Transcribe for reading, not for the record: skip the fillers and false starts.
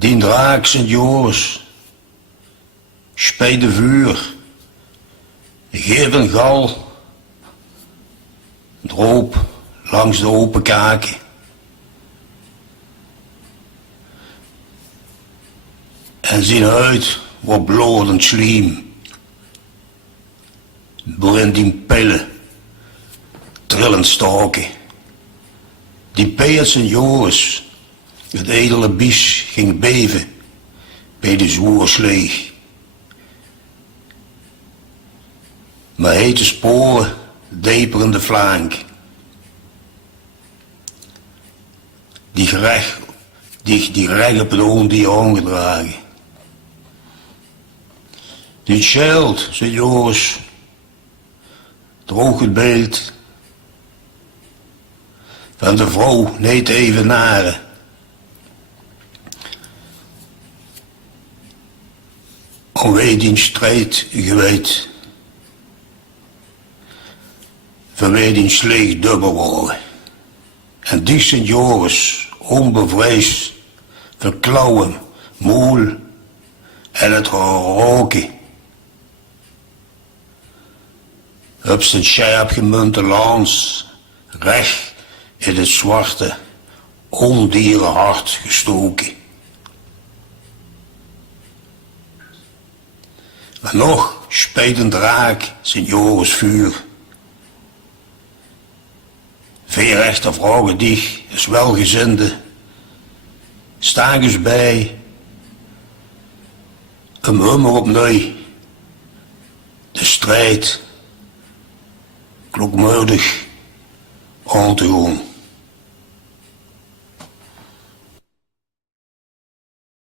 Die draak Sint Joris, spijt de vuur, geef een gal, droop langs de open kaken. En zijn huid wordt blodend slijm. Brennt die pillen, trillend staken. Die peert Sint Joris, het edele bies ging beven bij de zwoersleeg. Maar hete sporen deperen de flank. Die recht op het oog die aangedragen. Die schild, Sint Joris, droog het beeld van de vrouw niet even naren. Om weet die strijd geweten, van weet die slecht dubbel worden. En die Sint Joris, onbevreesd, verklauwen, moel en het roken. Op zijn scherp gemunte lans, recht in het zwarte, ondierenhart gestoken. Maar nog speet een draak Sint Joris vuur. Veel rechter vrouwen die, is welgezinde, staan eens bij, een hummer opnieuw, de strijd, klokmoedig aan te gaan.